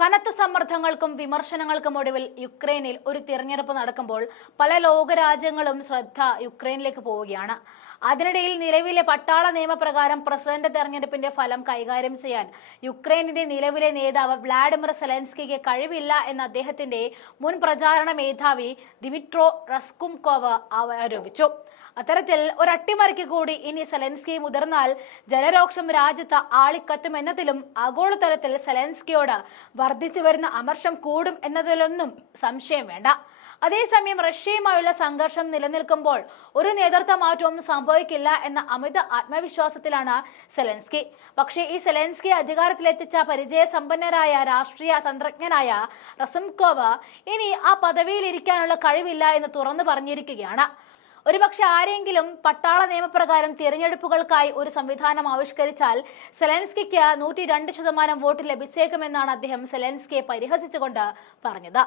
കനത്ത സമ്മർദ്ദങ്ങൾക്കും വിമർശനങ്ങൾക്കും ഒടുവിൽ യുക്രൈനിൽ ഒരു തിരഞ്ഞെടുപ്പ് നടക്കുമ്പോൾ പല ലോകരാജ്യങ്ങളും ശ്രദ്ധ യുക്രൈനിലേക്ക് പോവുകയാണ്. അതിനിടയിൽ നിലവിലെ പട്ടാള നിയമപ്രകാരം പ്രസിഡന്റ് തെരഞ്ഞെടുപ്പിന്റെ ഫലം കൈകാര്യം ചെയ്യാൻ യുക്രൈനിന്റെ നിലവിലെ നേതാവ് വ്ളാഡിമിർ സെലൻസ്കിക്ക് കഴിവില്ല എന്ന അദ്ദേഹത്തിന്റെ മുൻ പ്രചാരണ മേധാവി ദിമിട്രോ റസ്കുംകോവ് ആരോപിച്ചു. അത്തരത്തിൽ ഒരു അട്ടിമറിക്ക് കൂടി ഇനി സെലൻസ്കി മുതിർന്നാൽ ജനരോക്ഷം രാജ്യത്ത് ആളിക്കത്തുമെന്നതിലും ആഗോളതലത്തിൽ സെലൻസ്കിയോട് വർദ്ധിച്ചു വരുന്ന അമർഷം കൂടും എന്നതിലൊന്നും സംശയം വേണ്ട. അതേസമയം റഷ്യയുമായുള്ള സംഘർഷം നിലനിൽക്കുമ്പോൾ ഒരു നേതൃത്വ മാറ്റവും സംഭവിക്കില്ല എന്ന അമിത ആത്മവിശ്വാസത്തിലാണ് സെലൻസ്കി. പക്ഷേ ഈ സെലൻസ്കി അധികാരത്തിലെത്തിച്ച പരിചയസമ്പന്നരായ രാഷ്ട്രീയ തന്ത്രജ്ഞനായ റസ്കുംകോവ് ഇനി ആ പദവിയിൽ ഇരിക്കാനുള്ള കഴിവില്ല എന്ന് തുറന്നു പറഞ്ഞിരിക്കുകയാണ്. ഒരുപക്ഷെ ആരെങ്കിലും പട്ടാള നിയമപ്രകാരം തിരഞ്ഞെടുപ്പുകൾക്കായി ഒരു സംവിധാനം ആവിഷ്കരിച്ചാൽ സെലൻസ്കിക്ക് 102% വോട്ട് ലഭിച്ചേക്കുമെന്നാണ് അദ്ദേഹം സെലൻസ്കിയെ പരിഹസിച്ചുകൊണ്ട് പറഞ്ഞത്.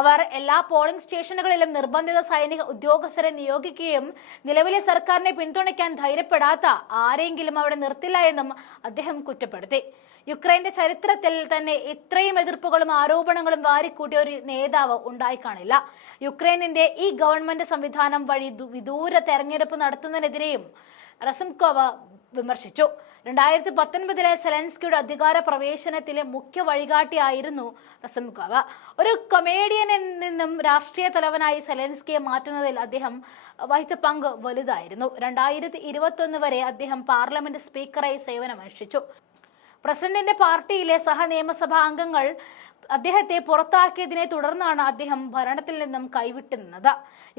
അവർ എല്ലാ പോളിംഗ് സ്റ്റേഷനുകളിലും നിർബന്ധിത സൈനിക ഉദ്യോഗസ്ഥരെ നിയോഗിക്കുകയും നിലവിലെ സർക്കാരിനെ പിന്തുണയ്ക്കാൻ ധൈര്യപ്പെടാത്ത ആരെങ്കിലും അവിടെ നിർത്തില്ല എന്നും അദ്ദേഹം കുറ്റപ്പെടുത്തി. യുക്രൈന്റെ ചരിത്രത്തിൽ തന്നെ ഇത്രയും എതിർപ്പുകളും ആരോപണങ്ങളും വാരിക്കൂട്ടിയ ഒരു നേതാവ് ഉണ്ടായി കാണില്ല. യുക്രൈനിന്റെ ഈ ഗവൺമെന്റ് സംവിധാനം വഴി വിദൂര തെരഞ്ഞെടുപ്പ് നടത്തുന്നതിനെതിരെയും റസ്കുംകോവ് വിമർശിച്ചു. 2019 സെലൻസ്കിയുടെ അധികാര പ്രവേശനത്തിലെ മുഖ്യ വഴികാട്ടിയായിരുന്നു റസ്കുംകോവ്. ഒരു കൊമേഡിയനിൽ നിന്നും രാഷ്ട്രീയ തലവനായി സെലൻസ്കിയെ മാറ്റുന്നതിൽ അദ്ദേഹം വഹിച്ച പങ്ക് വലുതായിരുന്നു. 2021 വരെ അദ്ദേഹം പാർലമെന്റ് സ്പീക്കറായി സേവനമനുഷ്ഠിച്ചു. പ്രസിഡന്റിന്റെ പാർട്ടിയിലെ നിയമസഭാ അംഗങ്ങൾ അദ്ദേഹത്തെ പുറത്താക്കിയതിനെ തുടർന്നാണ് അദ്ദേഹം ഭരണത്തിൽ നിന്നും കൈവിട്ടു നിന്നത്.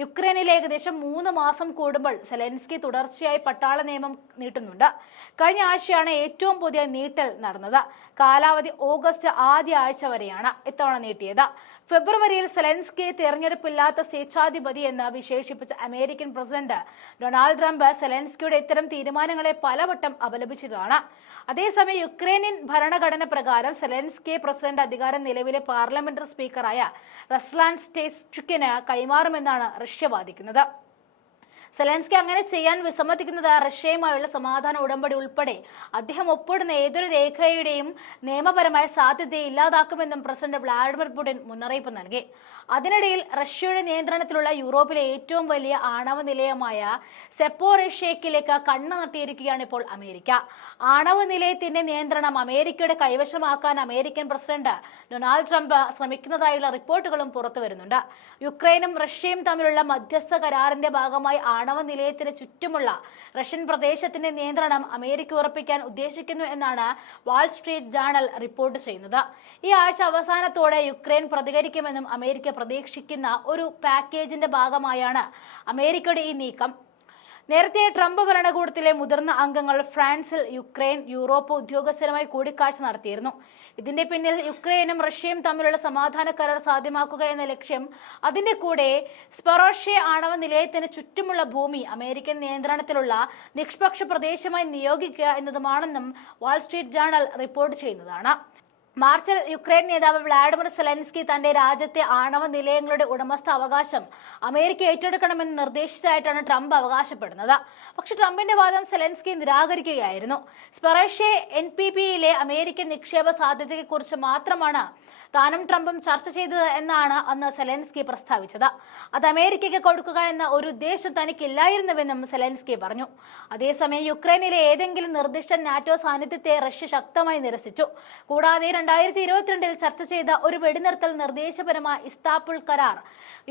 യുക്രൈനിൽ ഏകദേശം 3 മാസം കൂടുമ്പോൾ സെലൻസ്കി തുടർച്ചയായി പട്ടാള നിയമം നീട്ടുന്നുണ്ട്. കഴിഞ്ഞ ആഴ്ചയാണ് ഏറ്റവും പുതിയ നീട്ടൽ നടന്നത്. കാലാവധി ഓഗസ്റ്റ് ആദ്യ ആഴ്ച വരെയാണ് ഇത്തവണ നീട്ടിയത്. ഫെബ്രുവരിയിൽ സെലൻസ്കിയെ തെരഞ്ഞെടുപ്പില്ലാത്ത സ്വേച്ഛാധിപതി എന്ന് വിശേഷിപ്പിച്ച അമേരിക്കൻ പ്രസിഡന്റ് ഡൊണാൾഡ് ട്രംപ് സെലൻസ്കിയുടെ ഇത്തരം തീരുമാനങ്ങളെ പലവട്ടം അപലപിച്ചതാണ്. അതേസമയം യുക്രൈനിയൻ ഭരണഘടന പ്രകാരം സെലൻസ്കിയെ പ്രസിഡന്റ് അധികാരം നിലവിലെ പാർലമെന്ററി സ്പീക്കറായ റസ്ലാൻ സ്റ്റെഫ്ചുക്കിന് കൈമാറുമെന്നാണ് റഷ്യ വാദിക്കുന്നത്. സെലൻസ്കി അങ്ങനെ ചെയ്യാൻ വിസമ്മതിക്കുന്നത് റഷ്യയുമായുള്ള സമാധാന ഉടമ്പടി ഉൾപ്പെടെ അദ്ദേഹം ഒപ്പിടുന്ന ഏതൊരു രേഖയുടെയും നിയമപരമായ സാധ്യതയെ ഇല്ലാതാക്കുമെന്നും പ്രസിഡന്റ് വ്ളാഡിമിർ പുടിൻ മുന്നറിയിപ്പ് നൽകി. അതിനിടയിൽ റഷ്യയുടെ നിയന്ത്രണത്തിലുള്ള യൂറോപ്പിലെ ഏറ്റവും വലിയ ആണവ നിലയമായ സെപ്പോറിഷ്യേക്കിലേക്ക് കണ്ണു നട്ടിയിരിക്കുകയാണ് ഇപ്പോൾ അമേരിക്ക. ആണവ നിലയത്തിന്റെ നിയന്ത്രണം അമേരിക്കയുടെ കൈവശമാക്കാൻ അമേരിക്കൻ പ്രസിഡന്റ് ഡൊണാൾഡ് ട്രംപ് ശ്രമിക്കുന്നതായുള്ള റിപ്പോർട്ടുകളും പുറത്തു വരുന്നുണ്ട്. യുക്രൈനും റഷ്യയും തമ്മിലുള്ള മധ്യസ്ഥ കരാറിന്റെ ഭാഗമായി ആണവ നിലയത്തിന് ചുറ്റുമുള്ള റഷ്യൻ പ്രദേശത്തിന്റെ നിയന്ത്രണം അമേരിക്ക ഉറപ്പിക്കാൻ ഉദ്ദേശിക്കുന്നു എന്നാണ് വാൾ സ്ട്രീറ്റ് ജേർണൽ റിപ്പോർട്ട് ചെയ്യുന്നത്. ഈ ആഴ്ച അവസാനത്തോടെ യുക്രൈൻ പ്രതികരിക്കുമെന്നും അമേരിക്ക പ്രതീക്ഷിക്കുന്ന ഒരു പാക്കേജിന്റെ ഭാഗമായാണ് അമേരിക്കയുടെ ഈ നീക്കം. നേരത്തെ ട്രംപ് ഭരണകൂടത്തിലെ മുതിർന്ന അംഗങ്ങൾ ഫ്രാൻസിൽ യുക്രൈൻ, യൂറോപ്പ് ഉദ്യോഗസ്ഥരുമായി കൂടിക്കാഴ്ച നടത്തിയിരുന്നു. ഇതിന്റെ പിന്നിൽ യുക്രൈനും റഷ്യയും തമ്മിലുള്ള സമാധാന കരാർ സാധ്യമാക്കുക എന്ന ലക്ഷ്യം, അതിന്റെ കൂടെ സ്പൊറോഷ്യ ആണവ നിലയത്തിന് ചുറ്റുമുള്ള ഭൂമി അമേരിക്കൻ നിയന്ത്രണത്തിലുള്ള നിഷ്പക്ഷ പ്രദേശമായി നിയോഗിക്കുക എന്നതുമാണെന്നും വാൾ സ്ട്രീറ്റ് ജേർണൽ റിപ്പോർട്ട് ചെയ്യുന്നതാണ്. മാർച്ചിൽ യുക്രൈൻ നേതാവ് വ്ളാഡിമിർ സെലൻസ്കി തന്റെ രാജ്യത്തെ ആണവ നിലയങ്ങളുടെ ഉടമസ്ഥ അവകാശം അമേരിക്ക ഏറ്റെടുക്കണമെന്ന് നിർദ്ദേശിച്ചതായിട്ടാണ് ട്രംപ് അവകാശപ്പെടുന്നത്. പക്ഷെ ട്രംപിന്റെ വാദം സെലൻസ്കി നിരാകരിക്കുകയായിരുന്നു. സ്പൊറോഷ്യ NPTയിലെ അമേരിക്കൻ നിക്ഷേപ സാധ്യതയെക്കുറിച്ച് മാത്രമാണ് താനും ട്രംപും ചർച്ച ചെയ്തത് എന്നാണ് അന്ന് സെലൻസ്കി പ്രസ്താവിച്ചത്. അത് അമേരിക്കയ്ക്ക് കൊടുക്കുക എന്ന ഒരു ഉദ്ദേശം തനിക്കില്ലായിരുന്നുവെന്നും സെലൻസ്കി പറഞ്ഞു. അതേസമയം യുക്രൈനിലെ ഏതെങ്കിലും നിർദ്ദിഷ്ട നാറ്റോ സാന്നിധ്യത്തെ റഷ്യ ശക്തമായി നിരസിച്ചു. കൂടാതെ 2022 ചർച്ച ചെയ്ത ഒരു വെടിനിർത്തൽ നിർദ്ദേശപരമായ ഇസ്താംബുൾ കരാർ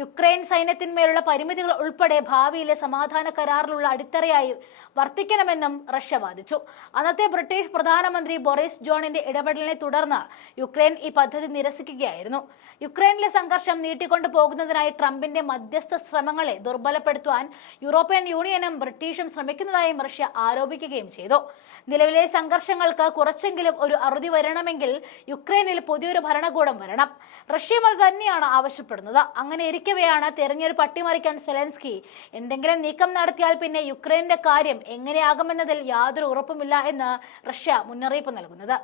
യുക്രൈൻ സൈന്യത്തിന്മേലുള്ള പരിമിതികൾ ഉൾപ്പെടെ ഭാവിയിലെ സമാധാന കരാറിലുള്ള അടിത്തറയായി വർത്തിക്കണമെന്നും റഷ്യ വാദിച്ചു. അന്നത്തെ ബ്രിട്ടീഷ് പ്രധാനമന്ത്രി ബോറിസ് ജോൺസന്റെ ഇടപെടലിനെ തുടർന്ന് യുക്രൈൻ ഈ പദ്ധതി നിരസിക്കുകയായിരുന്നു. യുക്രൈനിലെ സംഘർഷം നീട്ടിക്കൊണ്ടു പോകുന്നതിനായി ട്രംപിന്റെ മധ്യസ്ഥ ശ്രമങ്ങളെ ദുർബലപ്പെടുത്തുവാൻ യൂറോപ്യൻ യൂണിയനും ബ്രിട്ടീഷും ശ്രമിക്കുന്നതായും റഷ്യ ആരോപിക്കുകയും ചെയ്തു. നിലവിലെ സംഘർഷങ്ങൾക്ക് കുറച്ചെങ്കിലും ഒരു അറുതി വരണമെങ്കിൽ യുക്രൈനിൽ പുതിയൊരു ഭരണകൂടം വരണം. റഷ്യയും അത് തന്നെയാണ് ആവശ്യപ്പെടുന്നത്. അങ്ങനെ ഇരിക്കവെയാണ് തെരഞ്ഞെടുപ്പ് അട്ടിമറിക്കാൻ സെലൻസ്കി എന്തെങ്കിലും നീക്കം നടത്തിയാൽ പിന്നെ യുക്രൈന്റെ കാര്യം എങ്ങനെയാകുമെന്നതിൽ യാതൊരു ഉറപ്പുമില്ല എന്ന് റഷ്യ മുന്നറിയിപ്പ് നൽകുന്നത്.